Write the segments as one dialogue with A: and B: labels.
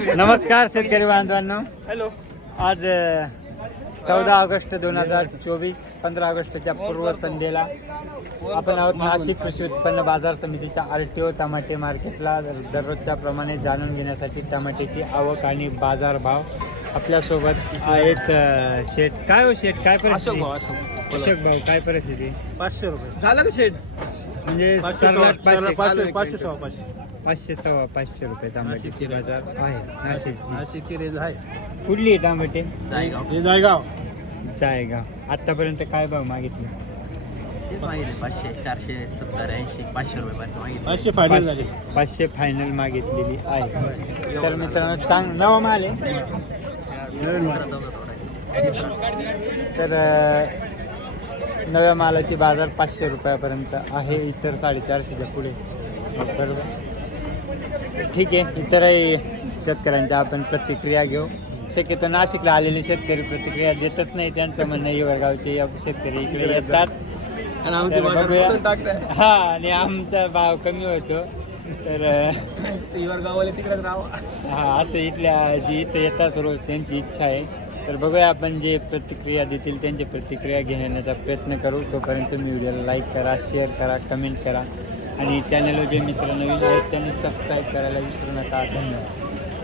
A: नमस्कार शेतकरी बांधवांनो.
B: हॅलो.
A: आज 14 ऑगस्ट 2024 15 ऑगस्टच्या पूर्व संध्येला आपण आहोत नाशिक कृषी उत्पन्न बाजार समितीच्या RTO टमाटे मार्केटला. दररोजच्या प्रमाणे जाणून घेण्यासाठी टमाट्याची आवक आणि बाजारभाव आपल्यासोबत आहेत. शेठ काय हो शेठ, काय परिस्थिती? अशोक भाऊ काय परिस्थिती?
B: 500 रुपये झालं का शेड?
A: म्हणजे सरलाट 500
B: 500
A: सव्वा 500 रुपये टमाट्याची बाजार आहे नाशिकची.
B: नाशिकची रेंज आहे.
A: कुठली आहे टमाटे?
B: जायगाव.
A: जायगाव. आतापर्यंत काय भाव मागितले?
C: 500 470 80 500 रुपये
B: 500 फायनल झाली.
A: 500 फायनल मागितलेली आहे. तर मित्रांनो चांग नवा माल आहे. तर नव्या मालाची बाजार 500 रुपयापर्यंत आहे. इतर 450च्या पुढे. बरोबर, ठीक आहे. इतरही शेतकऱ्यांच्या आपण प्रतिक्रिया घेऊ. शक्यतो नाशिकला आलेले शेतकरी प्रतिक्रिया देतच नाही. त्यांचं म्हणणं हिवरगावचे शेतकरी इकडे येतात आणि बघूया. हा, आणि आमचा भाव कमी होतो. तर
B: हिवरगाववाले तिकडेच राहा.
A: हा, असं इथल्या जी इथं येतात रोज त्यांची इच्छा आहे. तर बघूया आपण जे प्रतिक्रिया देतील त्यांची प्रतिक्रिया घेण्याचा प्रयत्न करू. तोपर्यंत तुम्ही व्हिडिओला लाईक करा, शेअर करा, कमेंट करा आणि चॅनलवर जे मित्र नवीन आहेत त्यांनी सबस्क्राईब करायला विसरू नका. धन्यवाद.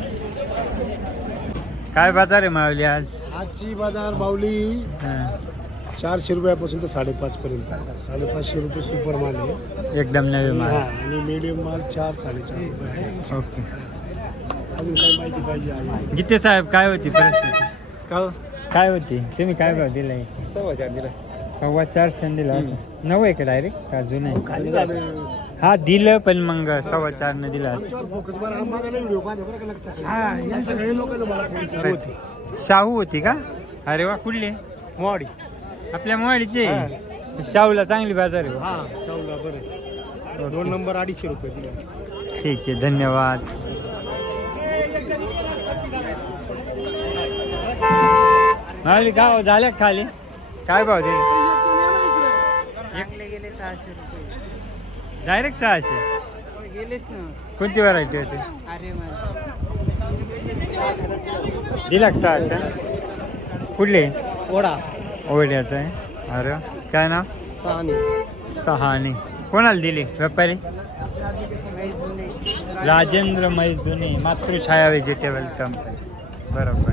A: काय बाजार आहे मावली आज?
B: आजची बाजार बावली 400 रुपयापासून तर 5.5 पर्यंत. 550 रुपये सुपर माल आहे.
A: एकदम नवे माल
B: आणि मीडियम माल 4-4.5 रुपये आहे.
A: ओके.
B: अजून काही माहिती पाहिजे?
A: गीते साहेब काय होती परिस्थिती?
B: का
A: काय होती? तुम्ही काय भाव दिलाय?
B: 4.5 दिला.
A: 4.25 दिला. असं नऊ आहे का डायरेक्ट का जुनं आहे?
B: खाली झालं.
A: हा दिलं, पण मग 4.25 न दिला असं.
B: फोकस बरं आम्हाला व्हिडिओ पाहते बरं का लक्षात. हा, या सगळ्या लोकांना मला होती.
A: शाहू होती का? अरे वा, कुठली?
B: मोडी.
A: आपल्या मोवाडीची. शाहूला चांगली बाजार आहे.
B: हा, शाहूला बरं. 2 नंबर 250 रुपये दिले.
A: ठीक आहे, धन्यवाद. मावली गाव झाल्या खाली काय भाव दिले?
C: चांगले गेले 600 रुपये
A: डायरेक्ट 600
C: गेलेच ना.
A: कोणती व्हरायटी होती?
C: अरे मला
A: दिला 600. कुठले?
B: ओढा.
A: ओढ्याचं आहे. अरे वा. काय नाव? सहाने. कोणाला दिली? व्यापारी? राजेंद्र मैस जुने, मातृछाया व्हेजिटेबल कंपनी. बरोबर.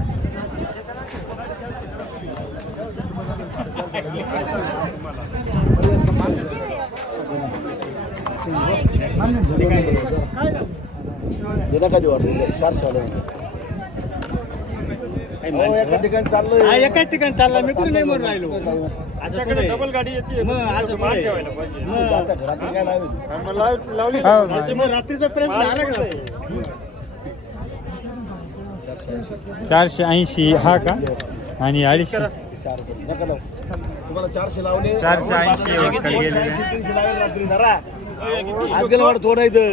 B: एकाच ठिकाणी चालला. मी कुठे नाही म्हणून राहिलो.
D: डबल गाडी येते.
B: रात्रीचा प्रयत्न आला का?
A: 480 हा का? आणि 250.
B: तुम्हाला 400 लावले.
A: 480
B: 300 लावेल रात्री. जरा आज गेला वाढ थोडा इथं.